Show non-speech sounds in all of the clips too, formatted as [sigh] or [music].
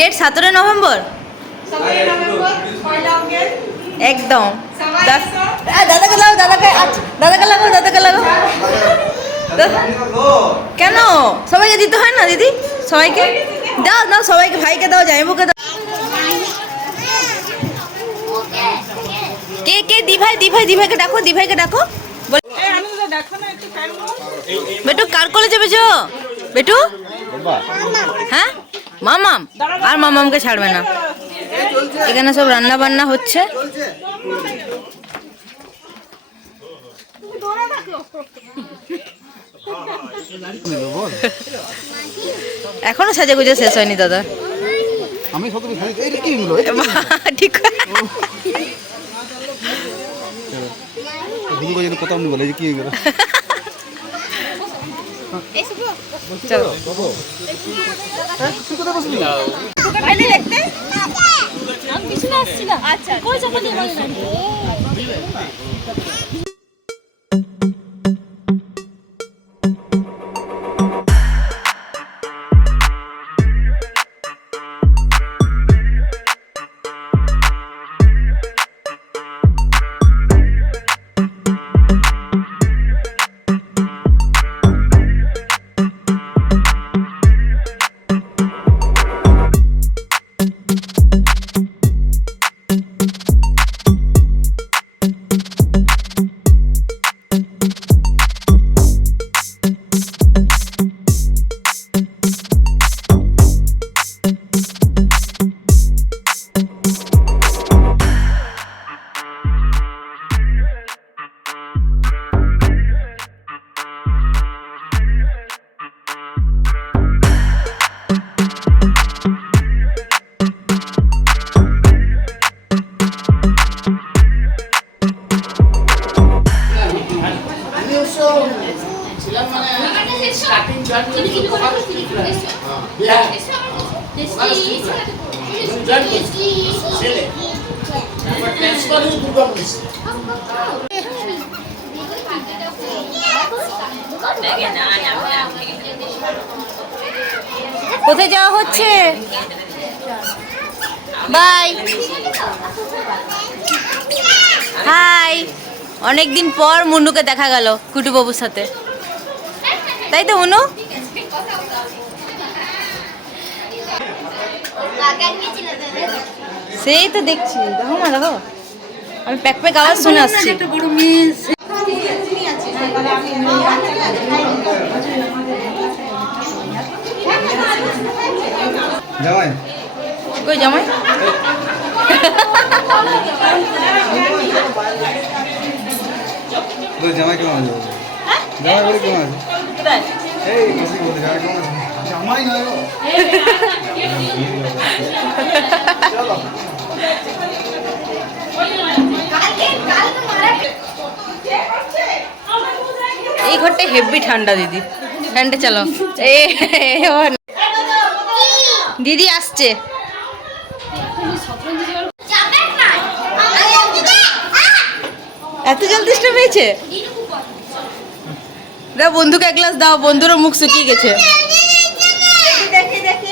Date সতেরোই November? একদম। দাদাকে লাও দাদাকে আচ্ছা, দাদাকে লাগাও দাদাকে লাগাও। কেন? সবাইকে দিতে হয় না দিদি? সবাইকে? দাও দাও সবাইকে ভাইকে দাও জামাইবুকে দাও। কে কে দি ভাই দি ভাই দি ভাইকে ডাকো দি ভাইকে ডাকো বেটু কার কলেজে বেজো বেটু? হ্যাঁ? মামাম আর মামামকে ছাড়বে না। এখানে সব রান্না বান্না হচ্ছে। এখনও সাজে গুজে শেষ হয়নি দাদা। আমি সব কিছু এই কি হলো ঠিক ভুল করে কথা বলে কি আচ্ছা। কোথায় যাওয়া হচ্ছে? বাই হাই অনেকদিন পর মুন্নুকে দেখা গেল কুটু বাবুর সাথে। তাই তো মুনু সেই তো দেখছি। দেখো না দেখো। আমি প্যাক প্যাক আওয়াজ শুনে আসছি। জামাই। কই জামাই? জামাই কেমন আছে? জামাই বলে কেমন আছে? এই জামাই কেমন আছে? জামাই নয় [laughs] ঘরটা হেভি ঠান্ডা, দিদি। ফ্যানটা চালাও। এ দিদি আসছে। এত জল তেষ্টা পেয়েছে? দাও, বন্ধুকে এক গ্লাস দাও, বন্ধুরও মুখ শুকিয়ে গেছে। দেখি দেখি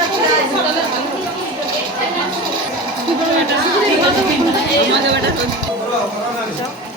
কে কে দুটো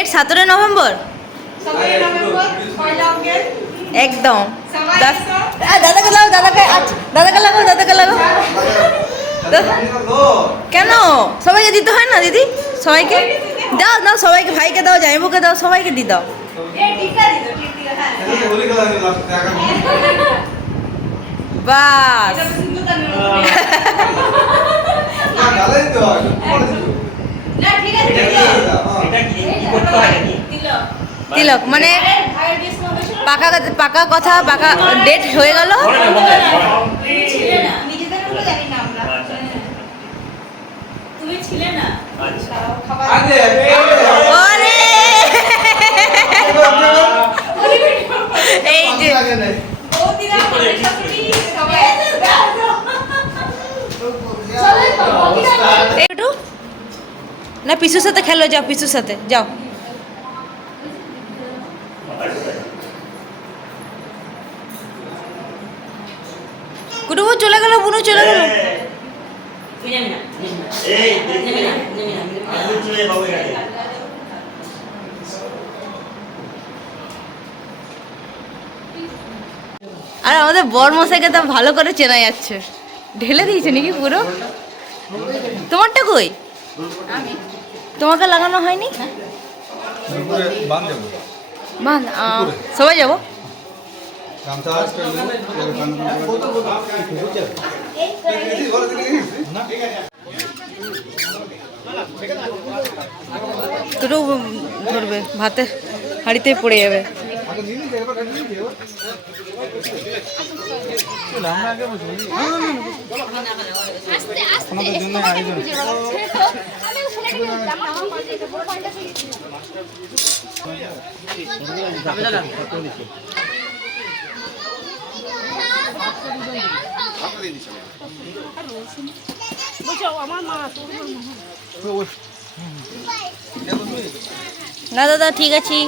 ডেট সতেরোই নভেম্বর? একদম। দাদাকে লাও দাদাকে আচ্ছা, দাদাকে লাগাও দাদাকে লাগাও। কেন? সবাইকে দিতে হয় না দিদি? সবাইকে? দাও দাও সবাইকে ভাইকে দাও জামাইবুকে দাও সবাইকে দি দাও। এ টিকা দিল টিকা হ্যাঁ হয়ে। বাস এটা কিন্তু তার না গালে দিতে হয় পরে দিতে হয়। না ঠিক আছে এটা দিল কি হ্যাঁ। এটা কি কি করতে হয় নাকি দিল তিলক মানে? পাকা পাকা কথা পাকা ডেট হয়ে গেল বলে না বলে না। তুমি ছিলে না নিজেদের মতো জানি না আমরা। তুমি ছিলে না খাবার আরে ওরে এই যে না পিসুর সাথে খেলো যাও পিসুর সাথে যাও বুনু চলে গেল? আর আমাদের বর মশাইকে তো ভালো করে চেনা যাচ্ছে। ঢেলে দিয়েছে নাকি পুরো? তোমারটা কই? তোমাকে লাগানো হয়নি? সবাই যাব? দুটো ধরবে ভাতের হাঁড়িতেই পড়ে যাবে আগে নিলি একবার কাটি নিলি এবার চল আমরা আগে বসবো আপনাদের জন্য আয়োজন না দাদা ঠিক আছে।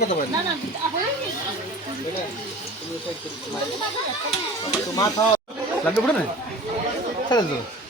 কথা বলে না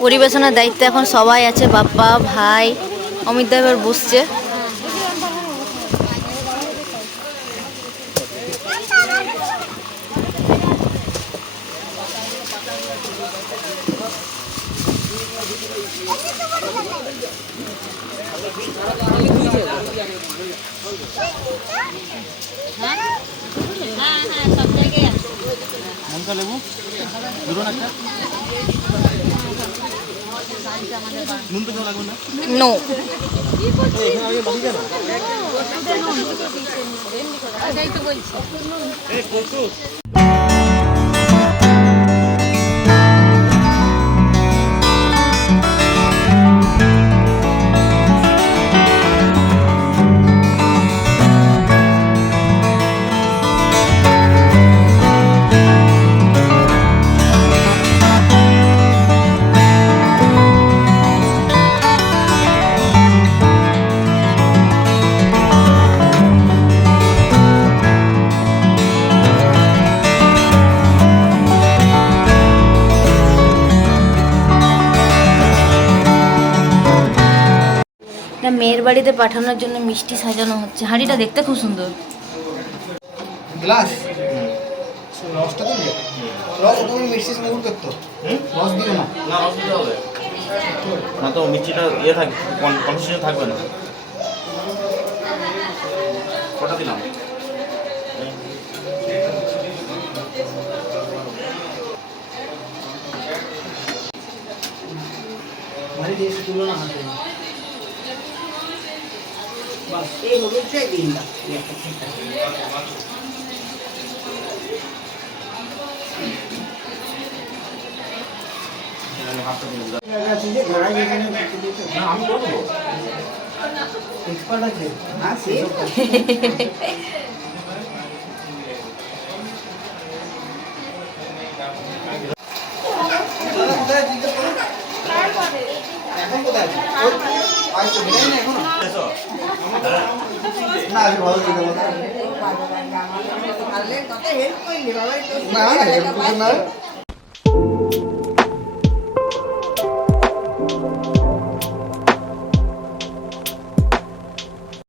পরিবেশনার দায়িত্বে এখন সবাই আছে বাপ্পা ভাই অমিত দা এবার বসছে। মনকা লেবু দুটো না। একটা নুন তো কেউ লাগবে না নো এখানে আগে বাকি না মেয়ের বাড়িতে পাঠানোর জন্য মিষ্টি সাজানো হচ্ছে। হাঁড়িটা দেখতে খুব সুন্দর। গ্লাস? রসটা তো রস তুমি মিষ্টি করতো রস দিও না। না রস দিতে হবে। না তো মিষ্টিটা ইয়ে থাকবে কনসিস্টেন্ট থাকবে না। কটা দিলাম? ভারী দিয়ে তুলো না হাতে ei momento é linda. কোথায় না না